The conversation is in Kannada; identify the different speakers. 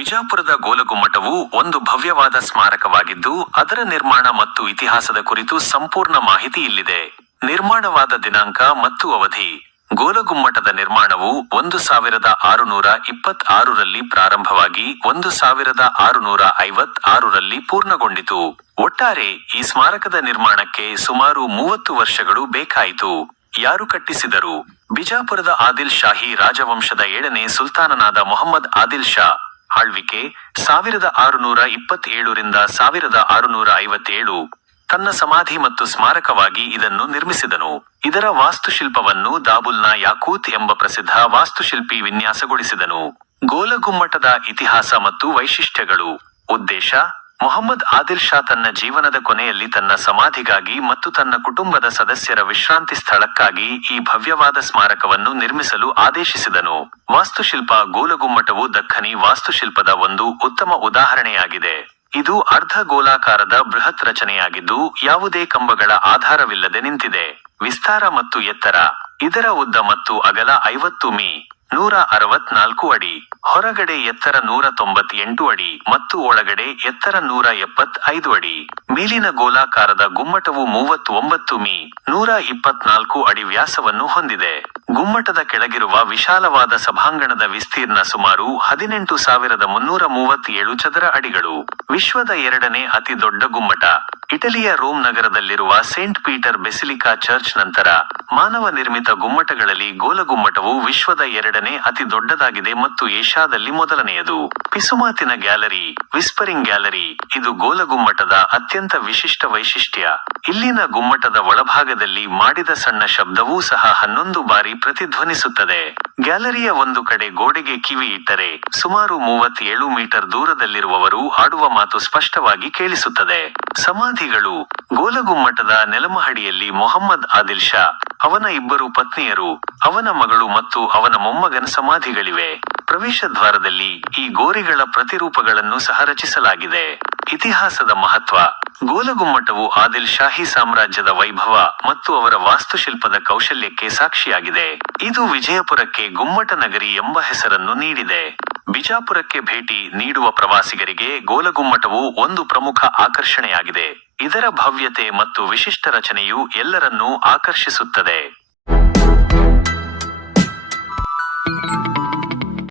Speaker 1: ಬಿಜಾಪುರದ ಗೋಲಗುಮ್ಮಟವು ಒಂದು ಭವ್ಯವಾದ ಸ್ಮಾರಕವಾಗಿದ್ದು, ಅದರ ನಿರ್ಮಾಣ ಮತ್ತು ಇತಿಹಾಸದ ಕುರಿತು ಸಂಪೂರ್ಣ ಮಾಹಿತಿ ಇಲ್ಲಿದೆ. ನಿರ್ಮಾಣವಾದ ದಿನಾಂಕ ಮತ್ತು ಅವಧಿ. ಗೋಲಗುಮ್ಮಟದ ನಿರ್ಮಾಣವು ಒಂದು ಸಾವಿರದ ಆರುನೂರ ಇಪ್ಪತ್ ಆರರಲ್ಲಿ ಪ್ರಾರಂಭವಾಗಿ ಒಂದು ಸಾವಿರದ ಆರುನೂರ ಐವತ್ ಆರರಲ್ಲಿ ಪೂರ್ಣಗೊಂಡಿತು. ಒಟ್ಟಾರೆ, ಈ ಸ್ಮಾರಕದ ನಿರ್ಮಾಣಕ್ಕೆ ಸುಮಾರು ಮೂವತ್ತು ವರ್ಷಗಳು ಬೇಕಾಯಿತು. ಯಾರು ಕಟ್ಟಿಸಿದರು? ಬಿಜಾಪುರದ ಆದಿಲ್ ಶಾಹಿ ರಾಜವಂಶದ ಏಳನೇ ಸುಲ್ತಾನನಾದ ಮೊಹಮ್ಮದ್ ಆದಿಲ್ ಶಾ. ಆಳ್ವಿಕೆ ಸಾವಿರದ ಆರುನೂರ ಇಪ್ಪತ್ತೇಳರಿಂದ ಸಾವಿರದ ಆರುನೂರ ಐವತ್ತೇಳು. ತನ್ನ ಸಮಾಧಿ ಮತ್ತು ಸ್ಮಾರಕವಾಗಿ ಇದನ್ನು ನಿರ್ಮಿಸಿದನು. ಇದರ ವಾಸ್ತುಶಿಲ್ಪವನ್ನು ದಾಬುಲ್ನ ಯಾಕೂತ್ ಎಂಬ ಪ್ರಸಿದ್ಧ ವಾಸ್ತುಶಿಲ್ಪಿ ವಿನ್ಯಾಸಗೊಳಿಸಿದನು. ಗೋಲಗುಮ್ಮಟದ ಇತಿಹಾಸ ಮತ್ತು ವೈಶಿಷ್ಟ್ಯಗಳು. ಉದ್ದೇಶ ಮೊಹಮ್ಮದ್ ಆದಿಲ್ ಶಾ ತನ್ನ ಜೀವನದ ಕೊನೆಯಲ್ಲಿ ತನ್ನ ಸಮಾಧಿಗಾಗಿ ಮತ್ತು ತನ್ನ ಕುಟುಂಬದ ಸದಸ್ಯರ ವಿಶ್ರಾಂತಿ ಸ್ಥಳಕ್ಕಾಗಿ ಈ ಭವ್ಯವಾದ ಸ್ಮಾರಕವನ್ನು ನಿರ್ಮಿಸಲು ಆದೇಶಿಸಿದನು. ವಾಸ್ತುಶಿಲ್ಪ ಗೋಲಗುಮ್ಮಟವು ದಖನಿ ವಾಸ್ತುಶಿಲ್ಪದ ಒಂದು ಉತ್ತಮ ಉದಾಹರಣೆಯಾಗಿದೆ. ಇದು ಅರ್ಧ ಗೋಲಾಕಾರದ ಬೃಹತ್ ರಚನೆಯಾಗಿದ್ದು, ಯಾವುದೇ ಕಂಬಗಳ ಆಧಾರವಿಲ್ಲದೆ ನಿಂತಿದೆ. ವಿಸ್ತಾರ ಮತ್ತು ಎತ್ತರ. ಇದರ ಉದ್ದ ಮತ್ತು ಅಗಲ ಐವತ್ತು ಮೀ. ನೂರ ಅರವತ್ನಾಲ್ಕು ಅಡಿ, ಹೊರಗಡೆ ಎತ್ತರ ನೂರ ತೊಂಬತ್ತೆಂಟು ಅಡಿ ಮತ್ತು ಒಳಗಡೆ ಎತ್ತರ ನೂರ ಎಪ್ಪತ್ ಐದು ಅಡಿ. ಮೇಲಿನ ಗೋಲಾಕಾರದ ಗುಮ್ಮಟವು ಮೂವತ್ತೊಂಬತ್ತು ಮೀ ನೂರ ಇಪ್ಪತ್ನಾಲ್ಕು ಅಡಿ ವ್ಯಾಸವನ್ನು ಹೊಂದಿದೆ. ಗುಮ್ಮಟದ ಕೆಳಗಿರುವ ವಿಶಾಲವಾದ ಸಭಾಂಗಣದ ವಿಸ್ತೀರ್ಣ ಸುಮಾರು ಹದಿನೆಂಟು ಸಾವಿರದ ಮುನ್ನೂರ ಮೂವತ್ತೇಳು ಚದರ ಅಡಿಗಳು. ವಿಶ್ವದ ಎರಡನೇ ಅತಿ ದೊಡ್ಡ ಗುಮ್ಮಟ. ಇಟಲಿಯ ರೋಮ್ ನಗರದಲ್ಲಿರುವ ಸೇಂಟ್ ಪೀಟರ್ ಬೆಸಿಲಿಕಾ ಚರ್ಚ್ ನಂತರ ಮಾನವ ನಿರ್ಮಿತ ಗುಮ್ಮಟಗಳಲ್ಲಿ ಗೋಲಗುಮ್ಮಟವು ವಿಶ್ವದ ಎರಡನೇ ಅತಿ ದೊಡ್ಡದಾಗಿದೆ ಮತ್ತು ಏಷ್ಯಾದಲ್ಲಿ ಮೊದಲನೆಯದು. ಪಿಸುಮಾತಿನ ಗ್ಯಾಲರಿ, ವಿಸ್ಪರಿಂಗ್ ಗ್ಯಾಲರಿ, ಇದು ಗೋಲಗುಮ್ಮಟದ ಅತ್ಯಂತ ವಿಶಿಷ್ಟ ವೈಶಿಷ್ಟ್ಯ. ಇಲ್ಲಿನ ಗುಮ್ಮಟದ ಒಳಭಾಗದಲ್ಲಿ ಮಾಡಿದ ಸಣ್ಣ ಶಬ್ದವೂ ಸಹ ಹನ್ನೊಂದು ಬಾರಿ ಪ್ರತಿಧ್ವನಿಸುತ್ತದೆ. ಗ್ಯಾಲರಿಯ ಒಂದು ಕಡೆ ಗೋಡೆಗೆ ಕಿವಿ ಇಟ್ಟರೆ ಸುಮಾರು ಮೂವತ್ತೇಳು ಮೀಟರ್ ದೂರದಲ್ಲಿರುವವರು ಆಡುವ ಮಾತು ಸ್ಪಷ್ಟವಾಗಿ ಕೇಳಿಸುತ್ತದೆ. ಸಮಾಧಿಗಳು ಗೋಲಗುಮ್ಮಟದ ನೆಲಮಹಡಿಯಲ್ಲಿ ಮೊಹಮ್ಮದ್ ಆದಿಲ್ ಶಾ, ಅವನ ಇಬ್ಬರು ಪತ್ನಿಯರು, ಅವನ ಮಗಳು ಮತ್ತು ಅವನ ಮೊಮ್ಮಗನ ಸಮಾಧಿಗಳಿವೆ. ಪ್ರವೇಶ ದ್ವಾರದಲ್ಲಿ ಈ ಗೋರಿಗಳ ಪ್ರತಿರೂಪಗಳನ್ನು ಸಹ ರಚಿಸಲಾಗಿದೆ. ಇತಿಹಾಸದ ಮಹತ್ವ. ಗೋಲಗುಮ್ಮಟವು ಆದಿಲ್ ಶಾಹಿ ಸಾಮ್ರಾಜ್ಯದ ವೈಭವ ಮತ್ತು ಅವರ ವಾಸ್ತುಶಿಲ್ಪದ ಕೌಶಲ್ಯಕ್ಕೆ ಸಾಕ್ಷಿಯಾಗಿದೆ. ಇದು ವಿಜಯಪುರಕ್ಕೆ ಗುಮ್ಮಟ ನಗರಿ ಎಂಬ ಹೆಸರನ್ನು ನೀಡಿದೆ. ಬಿಜಾಪುರಕ್ಕೆ ಭೇಟಿ ನೀಡುವ ಪ್ರವಾಸಿಗರಿಗೆ ಗೋಲಗುಮ್ಮಟವು ಒಂದು ಪ್ರಮುಖ ಆಕರ್ಷಣೆಯಾಗಿದೆ. ಇದರ ಭವ್ಯತೆ ಮತ್ತು ವಿಶಿಷ್ಟ ರಚನೆಯು ಎಲ್ಲರನ್ನೂ ಆಕರ್ಷಿಸುತ್ತದೆ.